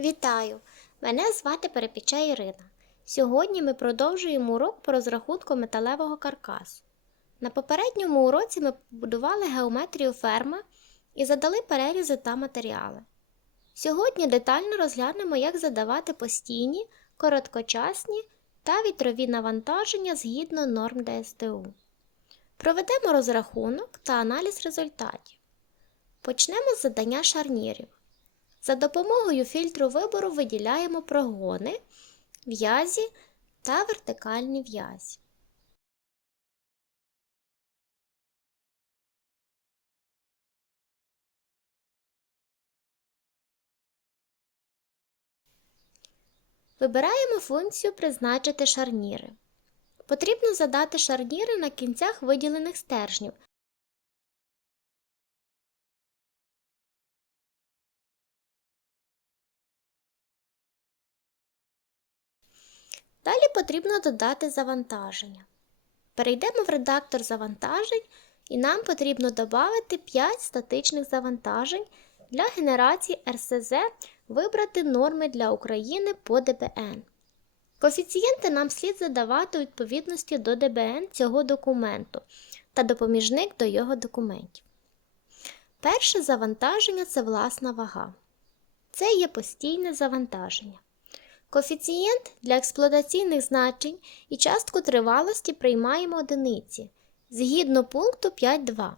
Вітаю! Мене звати Перепіча Ірина. Сьогодні ми продовжуємо урок по розрахунку металевого каркасу. На попередньому уроці ми побудували геометрію ферми і задали перерізи та матеріали. Сьогодні детально розглянемо, як задавати постійні, короткочасні та вітрові навантаження згідно норм ДСТУ. Проведемо розрахунок та аналіз результатів. Почнемо з задання шарнірів. За допомогою фільтру вибору виділяємо прогони, в'язі та вертикальні в'язі. Вибираємо функцію Призначити шарніри. Потрібно задати шарніри на кінцях виділених стержнів, Далі потрібно додати завантаження. Перейдемо в редактор завантажень і нам потрібно додати 5 статичних завантажень для генерації РСЗ, вибрати норми для України по ДБН. Коефіцієнти нам слід задавати у відповідності до ДБН цього документу та допоміжник до його документів. Перше завантаження це власна вага. Це є постійне завантаження. Коефіцієнт для експлуатаційних значень і частку тривалості приймаємо одиниці згідно пункту 5.2.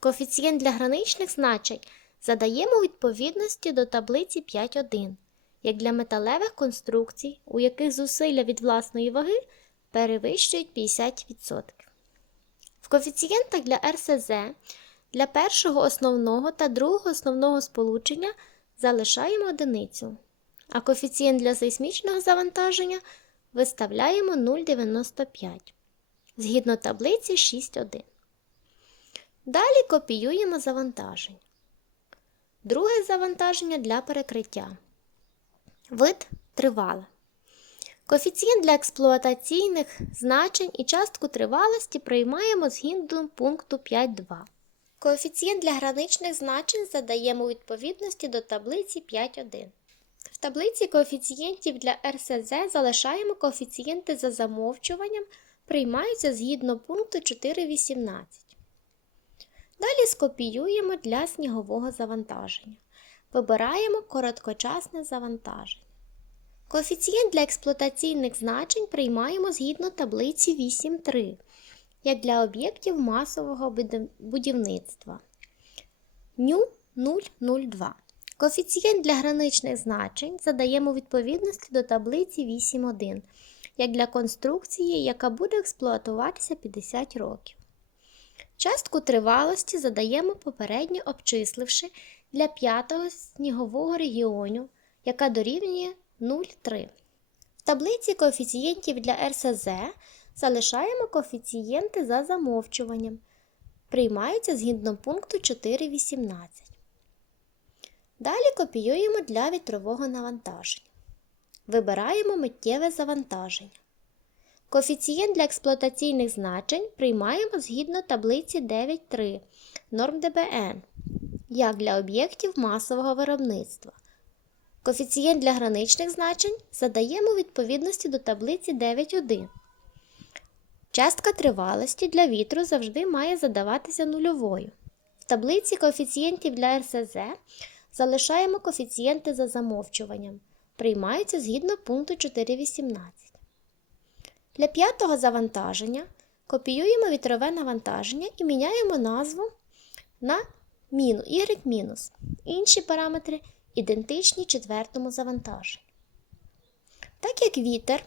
Коефіцієнт для граничних значень задаємо у відповідності до таблиці 5.1, як для металевих конструкцій, у яких зусилля від власної ваги перевищують 50%. В коефіцієнтах для РСЗ для першого основного та другого основного сполучення залишаємо одиницю а коефіцієнт для сейсмічного завантаження виставляємо 0,95 згідно таблиці 6.1. Далі копіюємо завантаження. Друге завантаження для перекриття. Вид тривале. Коефіцієнт для експлуатаційних значень і частку тривалості приймаємо згідно пункту 5.2. Коефіцієнт для граничних значень задаємо у відповідності до таблиці 5.1. В таблиці коефіцієнтів для РСЗ залишаємо коефіцієнти за замовчуванням, приймаються згідно пункту 4.18. Далі скопіюємо для снігового завантаження. Вибираємо короткочасне завантаження. Коефіцієнт для експлуатаційних значень приймаємо згідно таблиці 8.3, як для об'єктів масового будівництва. Ню 002. Коефіцієнт для граничних значень задаємо відповідності до таблиці 8.1, як для конструкції, яка буде експлуатуватися 50 років. Частку тривалості задаємо попередньо обчисливши для п'ятого снігового регіону, яка дорівнює 0,3. В таблиці коефіцієнтів для РСЗ залишаємо коефіцієнти за замовчуванням. Приймаються згідно пункту 4.18. Далі копіюємо для вітрового навантаження. Вибираємо миттєве завантаження. Коефіцієнт для експлуатаційних значень приймаємо згідно таблиці 9.3 норм ДБН, як для об'єктів масового виробництва. Коефіцієнт для граничних значень задаємо у відповідності до таблиці 9.1. Частка тривалості для вітру завжди має задаватися нульовою. В таблиці коефіцієнтів для РСЗ Залишаємо коефіцієнти за замовчуванням. Приймаються згідно пункту 4.18. Для п'ятого завантаження копіюємо вітрове навантаження і міняємо назву на y-. Інші параметри ідентичні четвертому завантаженню. Так як вітер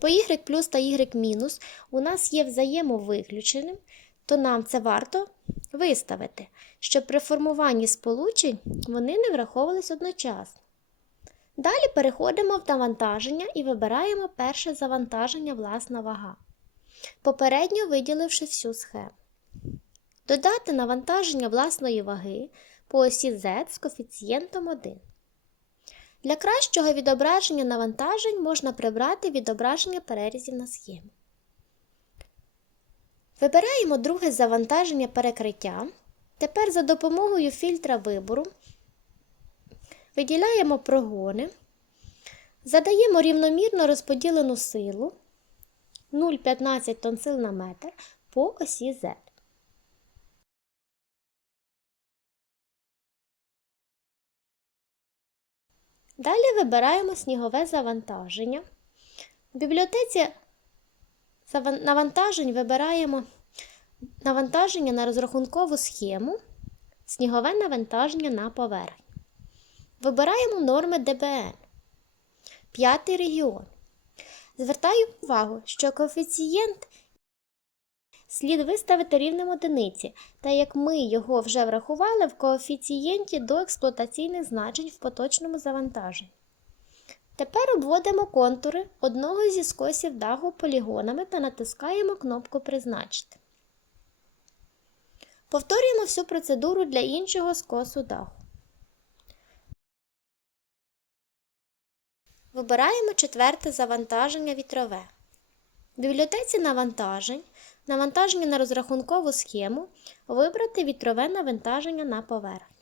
по y плюс та y мінус у нас є взаємовиключеним, то нам це варто виставити, щоб при формуванні сполучень вони не враховувались одночасно. Далі переходимо в навантаження і вибираємо перше завантаження власна вага, попередньо виділивши всю схему. Додати навантаження власної ваги по осі Z з коефіцієнтом 1. Для кращого відображення навантажень можна прибрати відображення перерізів на схемі. Вибираємо друге завантаження перекриття. Тепер за допомогою фільтра вибору виділяємо прогони, Задаємо рівномірно розподілену силу 0,15 тонн сил на метр по осі Z. Далі вибираємо снігове завантаження. В бібліотеці навантажень вибираємо навантаження на розрахункову схему, снігове навантаження на поверхню. Вибираємо норми ДБН. П'ятий регіон. Звертаю увагу, що коефіцієнт слід виставити рівнем одиниці, та як ми його вже врахували в коефіцієнті до експлуатаційних значень в поточному завантаженні. Тепер обводимо контури одного зі скосів даху полігонами та натискаємо кнопку Призначити. Повторюємо всю процедуру для іншого скосу даху. Вибираємо четверте завантаження вітрове. В бібліотеці навантажень, навантаження на розрахункову схему, вибрати вітрове навантаження на поверхню.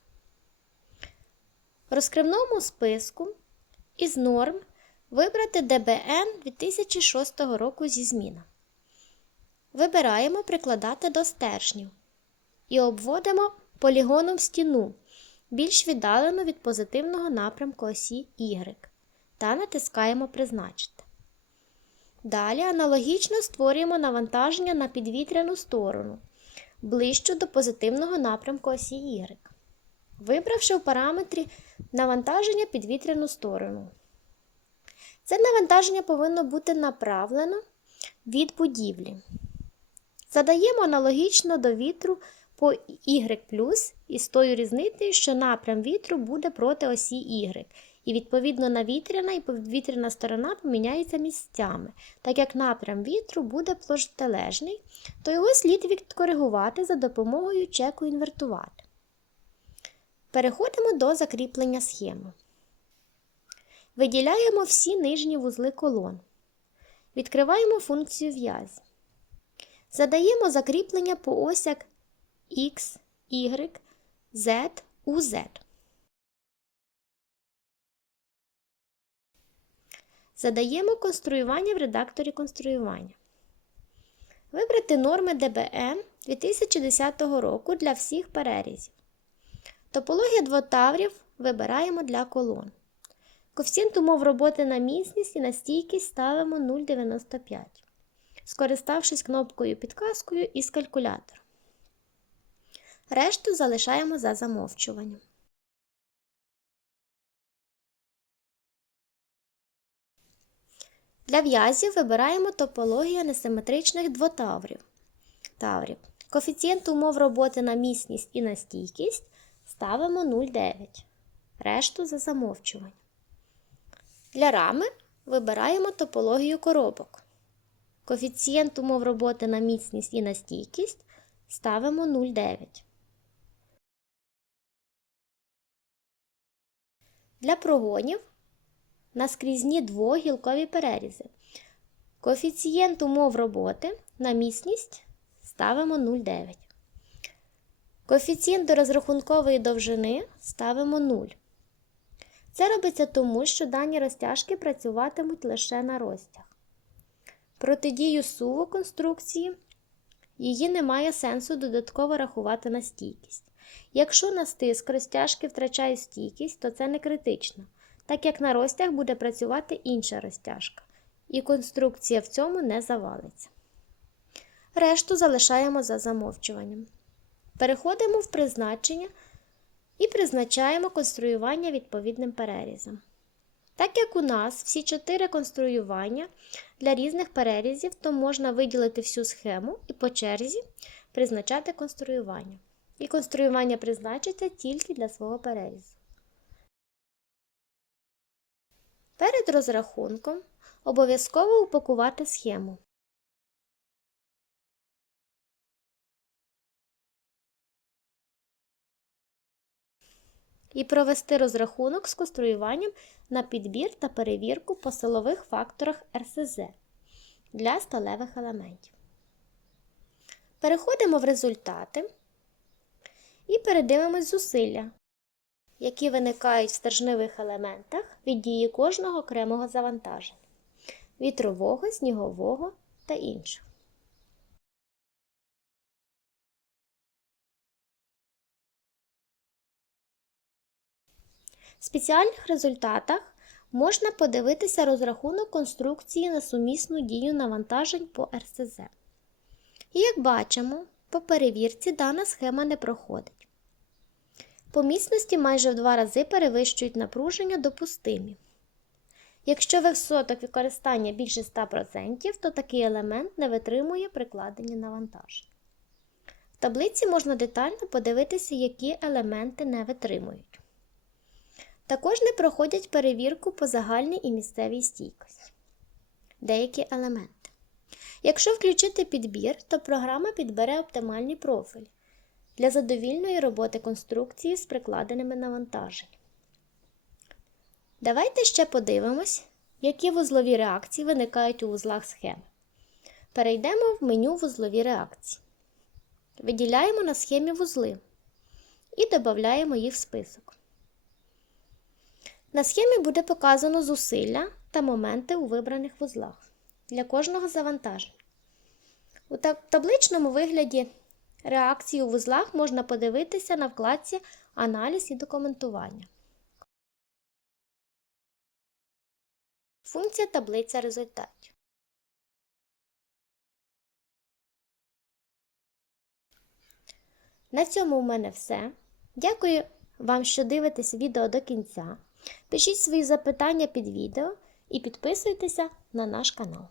В розкривному списку із норм вибрати ДБН 2006 року зі змінами. Вибираємо прикладати до стержнів і обводимо полігоном стіну, більш віддалену від позитивного напрямку осі Y та натискаємо Призначити. Далі аналогічно створюємо навантаження на підвітряну сторону, ближче до позитивного напрямку осі Y, вибравши в параметрі навантаження підвітряну сторону. Це навантаження повинно бути направлено від будівлі. Задаємо аналогічно до вітру по Y із тою різницею, що напрям вітру буде проти осі Y. І відповідно навітряна і повітряна сторона поміняються місцями. Так як напрям вітру буде протилежний, то його слід відкоригувати за допомогою чеку інвертувати. Переходимо до закріплення схеми. Виділяємо всі нижні вузли колон. Відкриваємо функцію в'язь. Задаємо закріплення по осях X, Y, Z, UZ. Задаємо конструювання в редакторі конструювання. Вибрати норми ДБН 2010 року для всіх перерізів. Топологія двотаврів вибираємо для колон. Коефіцієнт умов роботи на міцність і на стійкість ставимо 0,95, скориставшись кнопкою підказкою із калькулятора. Решту залишаємо за замовчуванням. Для в'язів вибираємо топологію несиметричних двотаврів. Таврів. Коефіцієнт умов роботи на міцність і на стійкість ставимо 0,9. Решту за замовчуванням. Для рами вибираємо топологію коробок. Коефіцієнт умов роботи на міцність і на стійкість ставимо 0,9. Для прогонів на скрізні двогілкові перерізи. Коефіцієнт умов роботи на міцність ставимо 0,9. Коефіцієнт до розрахункової довжини ставимо 0. Це робиться тому, що дані розтяжки працюватимуть лише на розтяг. Протидію суву конструкції її немає сенсу додатково рахувати на стійкість. Якщо на стиск розтяжки втрачає стійкість, то це не критично, так як на розтяг буде працювати інша розтяжка, і конструкція в цьому не завалиться. Решту залишаємо за замовчуванням. Переходимо в призначення і призначаємо конструювання відповідним перерізом. Так як у нас всі чотири конструювання для різних перерізів, то можна виділити всю схему і по черзі призначати конструювання. І конструювання призначиться тільки для свого перерізу. Перед розрахунком обов'язково упакувати схему. І провести розрахунок з конструюванням на підбір та перевірку по силових факторах РСЗ для сталевих елементів. Переходимо в результати і передивимось зусилля, які виникають в стержневих елементах від дії кожного окремого завантаження вітрового, снігового та інших. В спеціальних результатах можна подивитися розрахунок конструкції на сумісну дію навантажень по РСЗ. І як бачимо, по перевірці дана схема не проходить. По міцності майже в два рази перевищують напруження допустимі. Якщо відсоток використання більше 100%, то такий елемент не витримує прикладення навантажень. В таблиці можна детально подивитися, які елементи не витримують. Також не проходять перевірку по загальній і місцевій стійкості. Деякі елементи. Якщо включити підбір, то програма підбере оптимальний профіль для задовільної роботи конструкції з прикладеними навантаженнями. Давайте ще подивимось, які вузлові реакції виникають у вузлах схеми. Перейдемо в меню вузлові реакції. Виділяємо на схемі вузли і додаємо їх в список. На схемі буде показано зусилля та моменти у вибраних вузлах для кожного завантаження. У табличному вигляді реакції у вузлах можна подивитися на вкладці Аналіз і документування. Функція таблиця результатів. На цьому у мене все. Дякую вам, що дивитесь відео до кінця. Пишіть свої запитання під відео і підписуйтеся на наш канал.